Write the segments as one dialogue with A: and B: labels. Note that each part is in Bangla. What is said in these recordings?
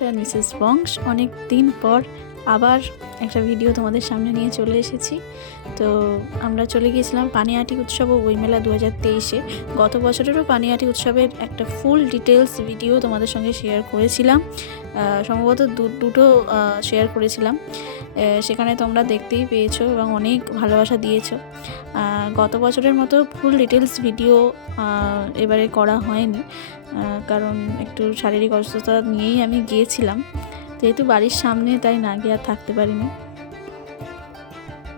A: অ্যান্ড মিসেস বংশ অনেক দিন পর আবার একটা ভিডিও তোমাদের সামনে নিয়ে চলে এসেছি। তো আমরা চলে গিয়েছিলাম পানিয়াটি উৎসব ও বইমেলা দু হাজার তেইশে। গত বছরেরও পানিয়াটি উৎসবের একটা ফুল ডিটেলস ভিডিও তোমাদের সঙ্গে শেয়ার করেছিলাম। সম্ভবত দুটো শেয়ার করেছিলাম। সেখানে তোমরা দেখতেই পেয়েছ এবং অনেক ভালোবাসা দিয়েছ। গত বছরের মতো ফুল ডিটেলস ভিডিও এবারে করা হয়নি কারণ একটু শারীরিক অসুস্থতা নিয়েই আমি গিয়েছিলাম। যেহেতু বাড়ির সামনে, তাই না গিয়ে আর থাকতে পারিনি।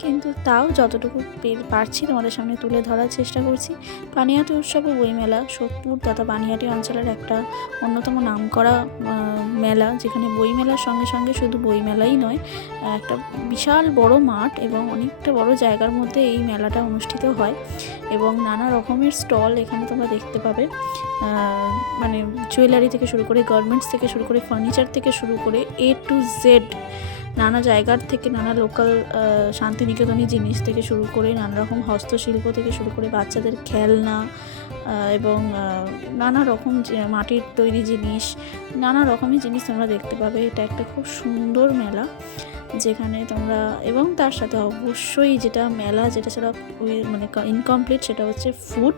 A: কিন্তু তাও যতটুকু পারছি তোমাদের সামনে তুলে ধরার চেষ্টা করছি। পানিহাটি উৎসব বইমেলা সোদপুর তথা পানিহাটি অঞ্চলের একটা অন্যতম নামকরা আহ, মেলা যেখানে বইমেলার সঙ্গে সঙ্গে শুধু বইমেলাই নয় একটা বিশাল বড় মাঠ এবং অনেকটা বড় জায়গার মধ্যে এই মেলাটা অনুষ্ঠিত হয় এবং নানা রকমের স্টল এখানে তোমরা দেখতে পাবে। মানে জুয়েলারি থেকে শুরু করে গার্মেন্টস থেকে শুরু করে ফার্নিচার থেকে শুরু করে এ টু জেড নানা জায়গার থেকে নানা লোকাল শান্তিনিকেতনী জিনিস থেকে শুরু করে নানা রকম হস্তশিল্প থেকে শুরু করে বাচ্চাদের খেলনা এবং নানা রকম মাটির তৈরি জিনিস, নানা রকমের জিনিস তোমরা দেখতে পাবে। এটা একটা খুব সুন্দর মেলা যেখানে তোমরা, এবং তার সাথে অবশ্যই যেটা মেলা যেটা ছাড়া মানে ইনকমপ্লিট সেটা হচ্ছে ফুড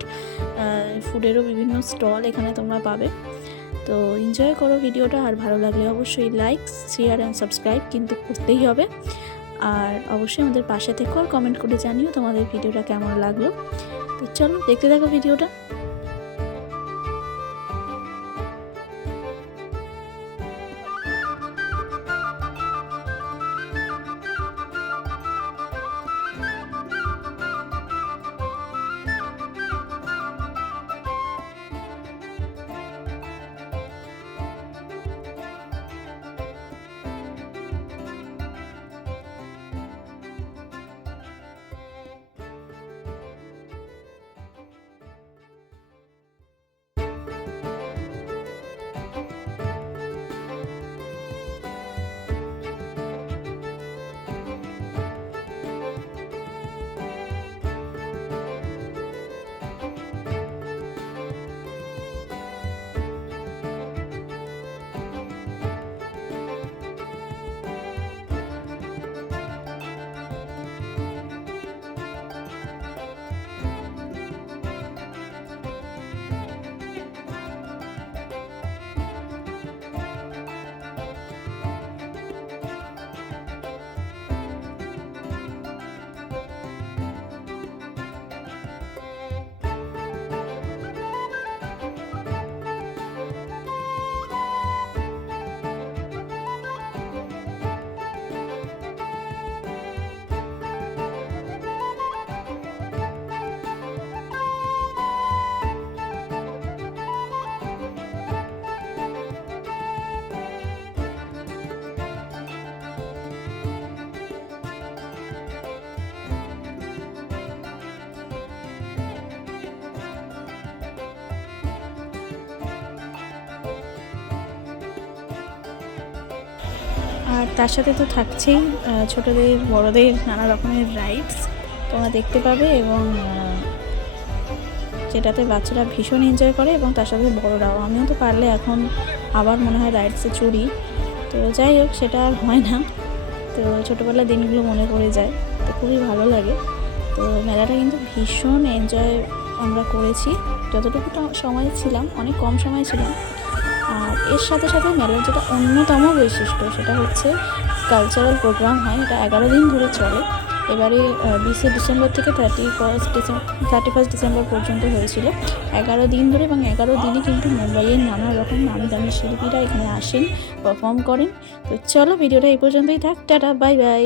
A: ফুডেরও বিভিন্ন স্টল এখানে তোমরা পাবে। তো এনজয় করো ভিডিওটা, আর ভালো লাগলে অবশ্যই লাইক শেয়ার অ্যান্ড সাবস্ক্রাইব কিন্তু করতেই হবে। আর অবশ্যই আমাদের পাশে থেকেও আর কমেন্ট করে জানিও তোমাদের ভিডিওটা কেমন লাগল। তো চলো দেখতে থাকো ভিডিওটা। আর তার সাথে তো থাকছেই ছোটদের, বড়দের নানা রকমের রাইডস তোমরা দেখতে পাবে এবং যেটাতে বাচ্চারা ভীষণ এনজয় করে এবং তার সাথে বড়রাও। আমিও তো পারলে এখন আবার মনে হয় রাইডসে চড়ি। তো যাই হোক, সেটা আর হয় না। তো ছোটোবেলার দিনগুলো মনে পড়ে যায়। তো খুবই ভালো লাগে। তো মেলাটা কিন্তু ভীষণ এনজয় আমরা করেছি। যতটুকু সময় ছিলাম, অনেক কম সময় ছিলাম। আর এর সাথে সাথে মেলার যেটা অন্যতম বৈশিষ্ট্য, সেটা হচ্ছে কালচারাল প্রোগ্রাম হয়, এটা এগারো দিন ধরে চলে। এবারে বিশে ডিসেম্বর থেকে thirty first December thirty first December পর্যন্ত হয়েছিল। এগারো দিন ধরে এবং এগারো দিনই কিন্তু মুম্বাইয়ের নানা রকম নামি দামি শিল্পীরা এখানে আসেন পারফর্ম করেন। তো চলো, ভিডিওটা এই পর্যন্তই থাক। Tata bye bye.